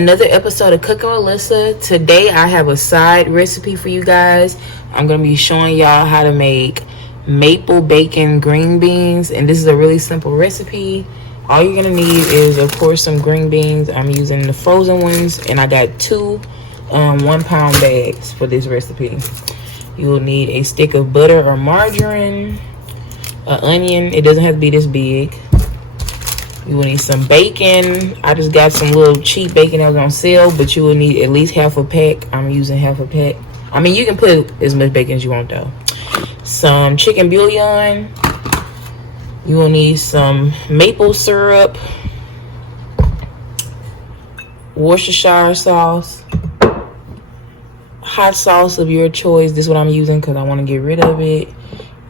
another episode of Cooking with Alyssa. Today I have a side recipe for you guys. I'm going to be showing y'all how to make maple bacon green beans, and this is a really simple recipe. All you're going to need is, of course, some green beans. I'm using the frozen ones, and I got two 1 pound bags for this recipe. You will need a stick of butter or margarine, an onion. It doesn't have to be this big. You will need some bacon. I just got some little cheap bacon that was on sale, but you will need at least half a pack. I'm using half a pack. I mean, you can put as much bacon as you want though. Some chicken bouillon. You will need some maple syrup, Worcestershire sauce, hot sauce of your choice. This is what I'm using because I want to get rid of it,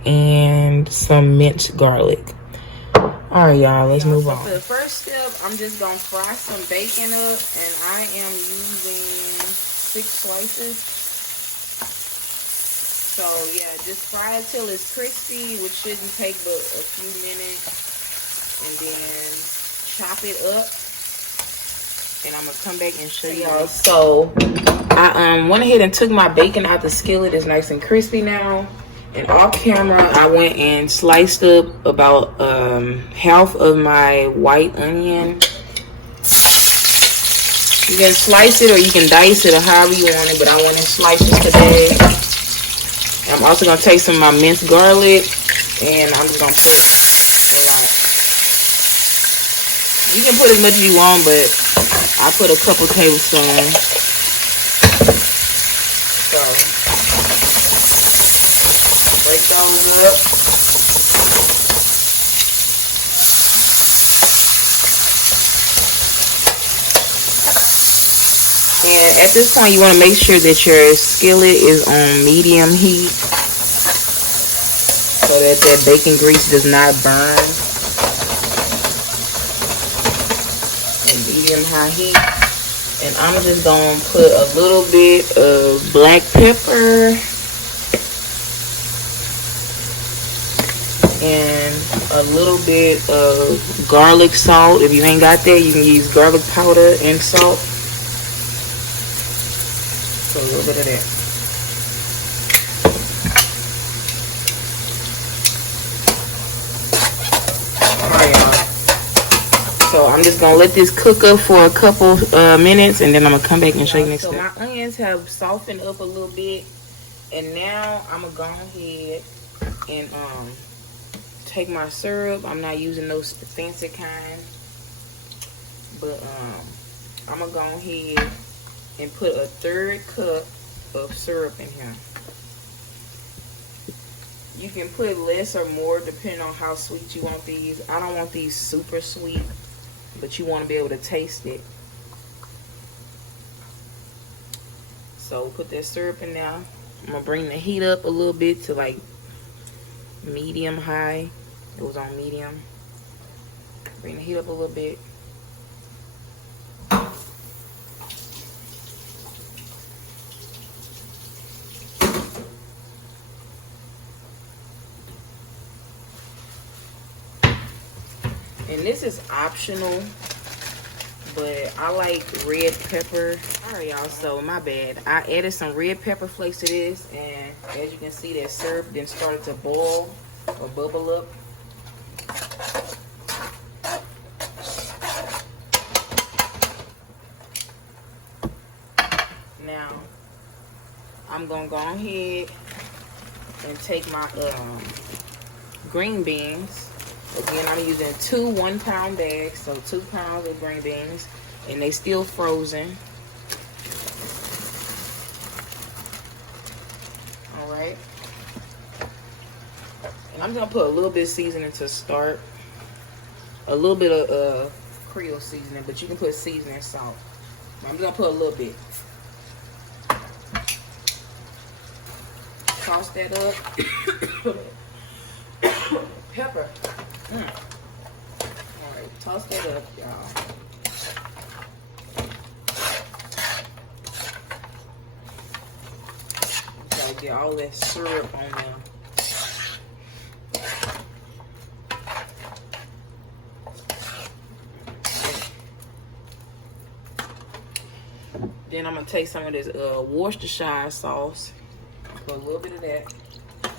and some minced garlic. Alright, y'all, let's move on. For the first step, I'm just going to fry some bacon up, and I am using 6 slices. So, yeah, just fry it till it's crispy, which shouldn't take but a few minutes. And then chop it up. And I'm going to come back and show y'all. So, I went ahead and took my bacon out the skillet. It's nice and crispy now. And off camera, I went and sliced up about half of my white onion. You can slice it or you can dice it or however you want it, but I want to slice it today. I'm also going to take some of my minced garlic, and I'm just going to put a lot. You can put as much as you want, but I put a couple tablespoons. So break those up. And at this point, you want to make sure that your skillet is on medium heat so that that bacon grease does not burn. And medium high heat. And I'm just going to put a little bit of black pepper and a little bit of garlic salt. If you ain't got that, you can use garlic powder and salt. So a little bit of that. Alright, y'all. So I'm just gonna let this cook up for a couple minutes, and then I'm gonna come back and show you next step. So my onions have softened up a little bit, and now I'm gonna go ahead and take my syrup. I'm not using those fancy kind, but I'm gonna go ahead and put a 1/3 cup of syrup in here. You can put less or more depending on how sweet you want these. I don't want these super sweet, but you want to be able to taste it. So put that syrup in now. I'm gonna bring the heat up a little bit to like medium high. It was on medium. Bring the heat up a little bit. And this is optional, but I like red pepper. Alright, y'all, so my bad. I added some red pepper flakes to this, and as you can see, that syrup then started to boil or bubble up. Now, I'm gonna go ahead and take my green beans. Again, I'm using 2 1 pound bags, so 2 pounds of green beans, and they still frozen. All right. And I'm gonna put a little bit of seasoning to start. A little bit of Creole seasoning, but you can put seasoning salt. I'm just gonna put a little bit. Toss that up. Pepper. Alright, toss that up, y'all. Gotta get all that syrup on there. Then I'm gonna take some of this Worcestershire sauce. Put a little bit of that. A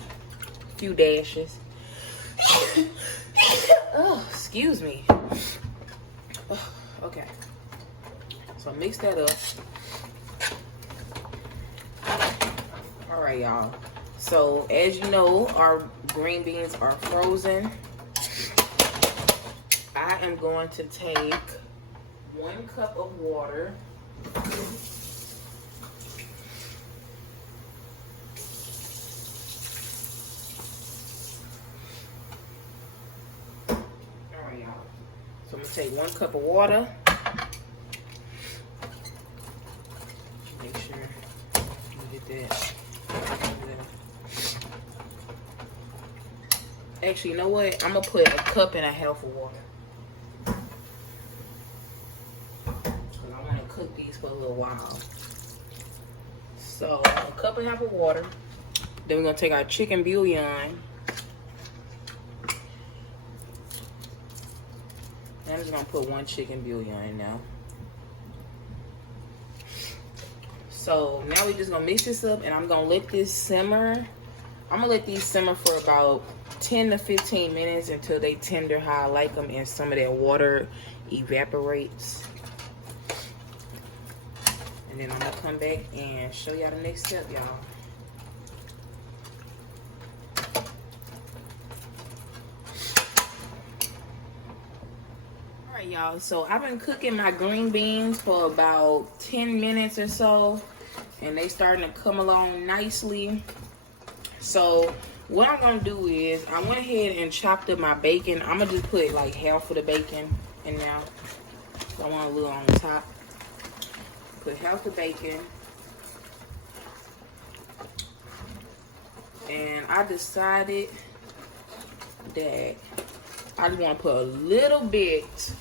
few dashes. Oh, excuse me. Oh, okay. So mix that up. All right, y'all. So as you know, our green beans are frozen. I am going to take 1 cup of water. All right, y'all. So I'm gonna take 1 cup of water. Make sure you get that. Actually, you know what? I'm gonna put 1.5 cups of water. Because I want to cook these for a little while. So 1.5 cups of water. Then we're gonna take our chicken bouillon. I'm just gonna put 1 chicken bouillon in now. So now we're just gonna mix this up, and I'm gonna let this simmer. I'm gonna let these simmer for about 10 to 15 minutes until they tender how I like them and some of that water evaporates. And then I'm gonna come back and show y'all the next step, y'all. All right, y'all, so I've been cooking my green beans for about 10 minutes or so, and they starting to come along nicely. So what I'm gonna do is I went ahead and chopped up my bacon. I'm gonna just put like half of the bacon in now. So I want a little on the top. Put half the bacon. And I decided that I just want to put a little bit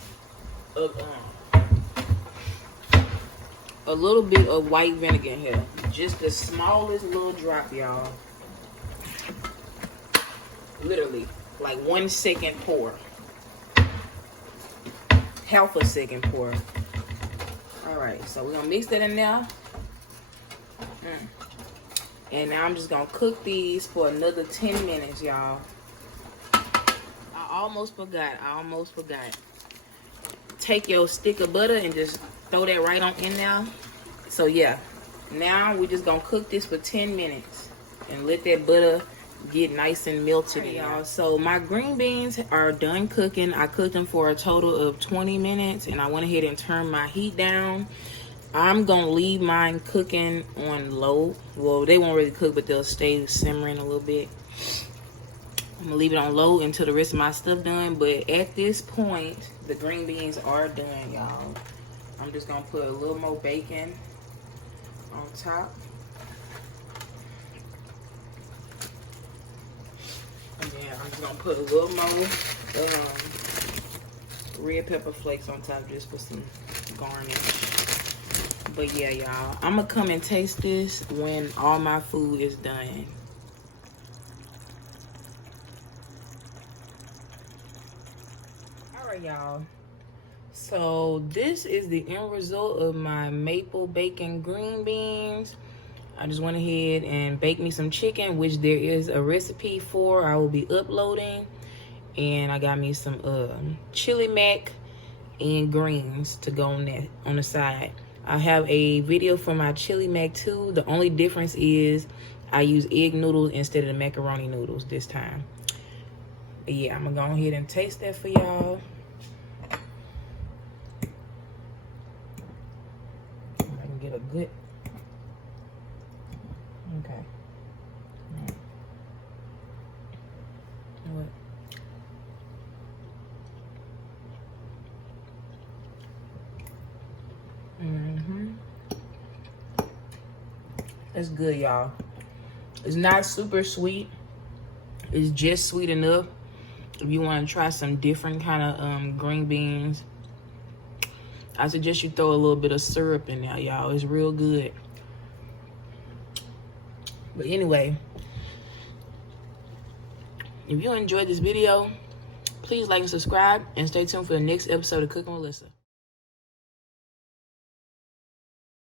of white vinegar in here. Just the smallest little drop, y'all. Literally, like 1 second pour. Half a second pour. Alright, so we're gonna mix that in there. And now I'm just gonna cook these for another 10 minutes, y'all. I almost forgot. Take your stick of butter and just throw that right on in there. So yeah, now we're just gonna cook this for 10 minutes and let that butter get nice and melted, y'all. So my green beans are done cooking. I cooked them for a total of 20 minutes, and I went ahead and turned my heat down. I'm gonna leave mine cooking on low. Well, they won't really cook, but they'll stay simmering a little bit. I'm gonna leave it on low until the rest of my stuff done. But at this point, the green beans are done, y'all. I'm just gonna put a little more bacon on top. And then I'm just gonna put a little more red pepper flakes on top just for some garnish. But yeah, y'all, I'm gonna come and taste this when all my food is done. All right, y'all. So this is the end result of my maple bacon green beans. I just went ahead and baked me some chicken, which there is a recipe for. I will be uploading. And I got me some chili mac and greens to go on that on the side. I have a video for my chili mac too. The only difference is I use egg noodles instead of the macaroni noodles this time. But yeah, I'm gonna go ahead and taste that for y'all. I can get a good. Okay. What? It's good, y'all. It's not super sweet. It's just sweet enough. If you want to try some different kind of green beans, I suggest you throw a little bit of syrup in there, y'all. It's real good. But anyway, if you enjoyed this video, please like and subscribe, and stay tuned for the next episode of Cooking with Lissa.